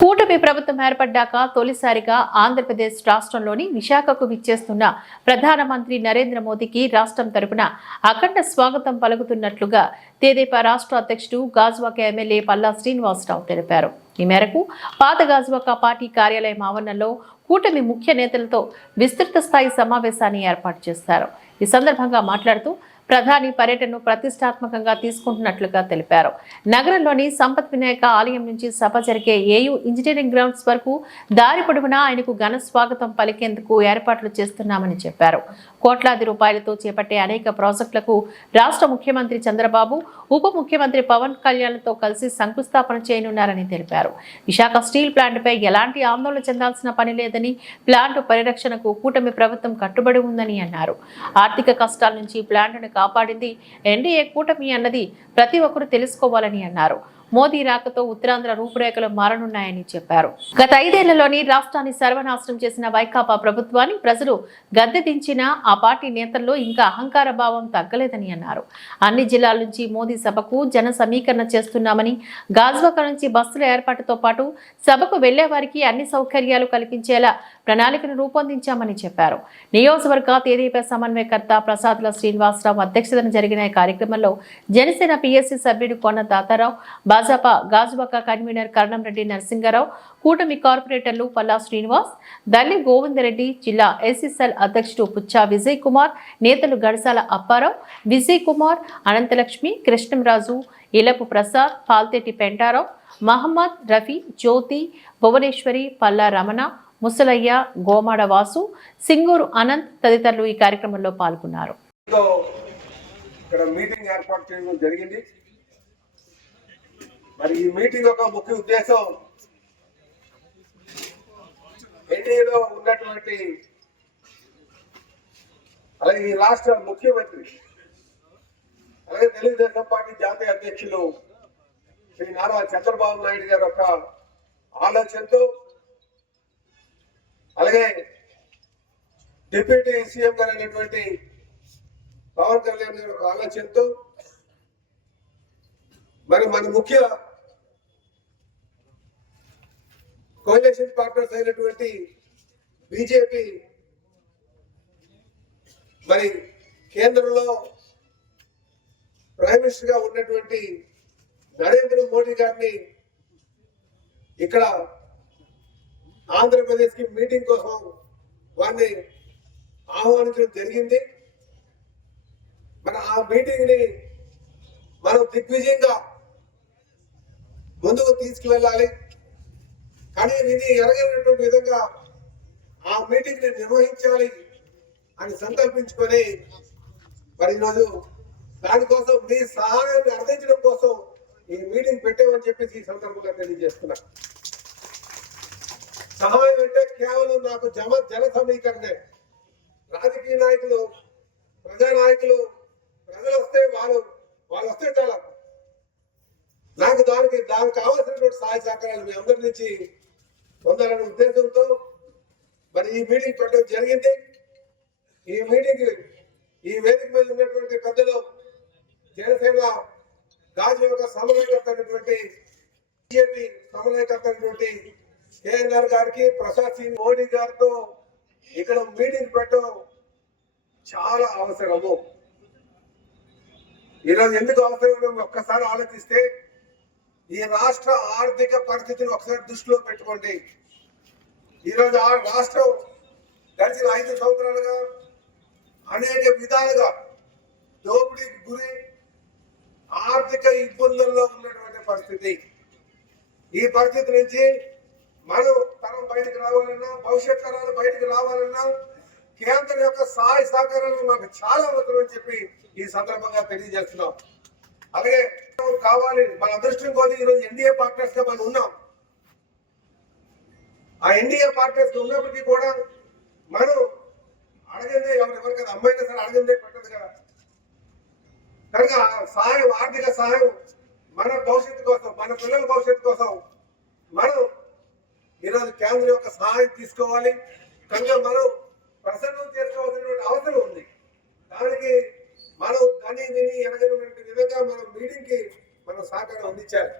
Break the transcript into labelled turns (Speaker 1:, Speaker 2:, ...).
Speaker 1: కూటమి ప్రభుత్వం ఏర్పడ్డాక తొలిసారిగా ఆంధ్రప్రదేశ్ రాష్ట్రంలోని విశాఖకు విచ్చేస్తున్న ప్రధానమంత్రి నరేంద్ర మోదీకి రాష్ట్రం తరపున అఖండ స్వాగతం పలుకుతున్నట్లుగా తెదేపా రాష్ట్ర అధ్యక్షుడు గాజువాక ఎమ్మెల్యే పల్లా శ్రీనివాసరావు తెలిపారు. ఈ మేరకు పాత గాజువాక పార్టీ కార్యాలయం ఆవరణలో కూటమి ముఖ్య నేతలతో విస్తృత స్థాయి సమావేశాన్ని ఏర్పాటు చేశారు. ఈ సందర్భంగా మాట్లాడుతూ ప్రధాని పర్యటనను ప్రతిష్టాత్మకంగా తీసుకుంటున్నట్లుగా తెలిపారు. నగరంలోని సంపత్ వినాయక ఆలయం నుంచి సభ జరిగే ఏయూ ఇంజనీరింగ్ గ్రౌండ్స్ వరకు దారి పొడవునా ఆయనకు ఘన స్వాగతం పలికేందుకు ఏర్పాట్లు చేస్తున్నామని చెప్పారు. కోట్లాది రూపాయలతో చేపట్టే అనేక ప్రాజెక్టులకు రాష్ట్ర ముఖ్యమంత్రి చంద్రబాబు ఉప ముఖ్యమంత్రి పవన్ కళ్యాణ్తో కలిసి శంకుస్థాపన చేయనున్నారని తెలిపారు. విశాఖ స్టీల్ ప్లాంట్పై ఎలాంటి ఆందోళన చెందాల్సిన పని లేదని ప్లాంట్ పరిరక్షణకు కూటమి ప్రభుత్వం కట్టుబడి ఉందని అన్నారు. ఆర్థిక కష్టాల నుంచి ప్లాంట్ను కాపాడింది ఎన్డీఏ కూటమి అన్నది ప్రతి ఒక్కరూ తెలుసుకోవాలని అన్నారు. మోదీ రాకతో ఉత్తరాంధ్ర రూపురేఖలు మారనున్నాయని చెప్పారు. గత ఐదేళ్ళలోని రాష్ట్రాన్ని సర్వనాశనం చేసిన వైకాపా ప్రభుత్వాన్ని ప్రజలు గద్దె దించినా ఆ పార్టీ నేతల్లో ఇంకా అహంకార భావం తగ్గలేదని అన్నారు. అన్ని జిల్లాల నుంచి మోదీ సభకు జన సమీకరణ చేస్తున్నామని గాజ్వాక నుంచి బస్సుల ఏర్పాటుతో పాటు సభకు వెళ్ళే వారికి అన్ని సౌకర్యాలు కల్పించేలా ప్రణాళికను రూపొందించామని చెప్పారు. నియోజకవర్గ తేదీపై సమన్వయకర్త ప్రసాద్ల శ్రీనివాసరావు అధ్యక్షతన జరిగిన కార్యక్రమంలో జనసేన పిఎస్సీ సభ్యుడు కొన్న తాతారావు గాజాపా గాజువాక కన్వీనర్ కరణంరెడ్డి నరసింగారావు కూటమి కార్పొరేటర్లు పల్లా శ్రీనివాస్ దల్లి గోవిందరెడ్డి జిల్లా ఎస్ఎస్ఎల్ అధ్యక్షుడు పుచ్చా విజయ్ కుమార్ నేతలు గడసాల అప్పారావు విజయ్ కుమార్ అనంతలక్ష్మి కృష్ణంరాజు ఇలపు ప్రసాద్ పాల్తెట్టి పెంటారావు మహమ్మద్ రఫీ జ్యోతి భువనేశ్వరి పల్లా రమణ ముసలయ్య గోమాడ వాసు సింగూరు అనంత్ తదితరులు ఈ కార్యక్రమంలో పాల్గొన్నారు.
Speaker 2: ఇక్కడ మీటింగ్ ఏర్పాటు చేయడం జరిగింది. మరి ఈ మీటింగ్ యొక్క ముఖ్య ఉద్దేశం ఎన్డీఏలో ఉన్నటువంటి అలాగే ఈ రాష్ట్ర ముఖ్యమంత్రి అలాగే తెలుగుదేశం పార్టీ జాతీయ అధ్యక్షులు శ్రీ నారా చంద్రబాబు నాయుడు గారి యొక్క ఆలోచనతో అలాగే డిప్యూటీ సీఎం గారు అనేటువంటి పవన్ కళ్యాణ్ గారి ఆలోచనతో మరి మన ముఖ్య కోయలేషన్ పార్ట్నర్స్ అయినటువంటి బీజేపీ మరి కేంద్రంలో ప్రైమ్ మినిస్టర్గా ఉన్నటువంటి నరేంద్ర మోడీ గారిని ఇక్కడ ఆంధ్రప్రదేశ్కి మీటింగ్ కోసం వారిని ఆహ్వానించడం జరిగింది. మన ఆ మీటింగ్ని మనం దిగ్విజయంగా ముందుకు తీసుకువెళ్ళాలి. కానీ నేను ఎరగనటువంటి విధంగా ఆ మీటింగ్ని నిర్వహించాలి అని సంకల్పించుకొని మరి ఈరోజు దానికోసం మీ సహాయాన్ని అర్థించడం కోసం ఈ మీటింగ్ పెట్టామని చెప్పేసి ఈ సందర్భంగా తెలియజేస్తున్నా. సహాయం అంటే కేవలం నాకు జమ జన సమీకరణే. రాజకీయ నాయకులు ప్రజా నాయకులు ప్రజలు వస్తే వాళ్ళు వాళ్ళు వస్తే చాలా. నాకు దానికి దానికి కావాల్సినటువంటి సహాయ సహకారాలు మీ అందరి నుంచి పొందాలనే ఉద్దేశంతో మరి ఈ మీటింగ్ పెట్టడం జరిగింది. ఈ మీటింగ్ ఈ వేదిక మీద ఉన్నటువంటి పెద్దలు జనసేన రాజు యొక్క సమన్వయకర్త అయినటువంటి బీజేపీ సమన్వయకర్త అయినటువంటి కేఎన్ఆర్ గారికి ప్రసాద్ సింగ్ మోడీ గారితో ఇక్కడ మీటింగ్ పెట్టడం చాలా అవసరము. ఈరోజు ఎందుకు అవసరం ఒక్కసారి ఆలోచిస్తే ఈ రాష్ట్ర ఆర్థిక పరిస్థితిని ఒకసారి దృష్టిలో పెట్టుకోండి. ఈరోజు ఆ రాష్ట్రం గడిచిన ఐదు సంవత్సరాలుగా అనేక విధాలుగా దోపిడీకి గురి ఆర్థిక ఇబ్బందుల్లో ఉన్నటువంటి పరిస్థితి. ఈ పరిస్థితి నుంచి మనం తరం బయటకు రావాలన్నా భవిష్యత్ తరాలు బయటకు రావాలన్నా కేంద్రం యొక్క సహాయ సహకారాలు మాకు చాలా అవసరం అని చెప్పి ఈ సందర్భంగా తెలియజేస్తున్నాం. అలాగే కావాలి. మన అదృష్టం కొద్ది ఈరోజు ఎన్డీఏ పార్ట్నర్స్గా మనం ఉన్నాం. ఆ ఎన్డీఏ పార్ట్నర్స్ ఉన్నప్పటికీ కూడా మనం అడగందే ఎవరెవరికి ఎవరికైనా అమ్మాయినా సరే అడగందే పెట్టదు కదా? కనుక సహాయం ఆర్థిక సహాయం మన భవిష్యత్తు కోసం మన పిల్లల భవిష్యత్తు కోసం మనం ఈరోజు కేంద్రం యొక్క సహాయం తీసుకోవాలి. కనుక మనం ప్రసన్నం చేసుకోవాల్సినటువంటి అవసరం ఉంది. దానికి మనం కని విని ఎనగనటువంటి విధంగా మనం మీటింగ్కి మనం సహకారం అందించాలి.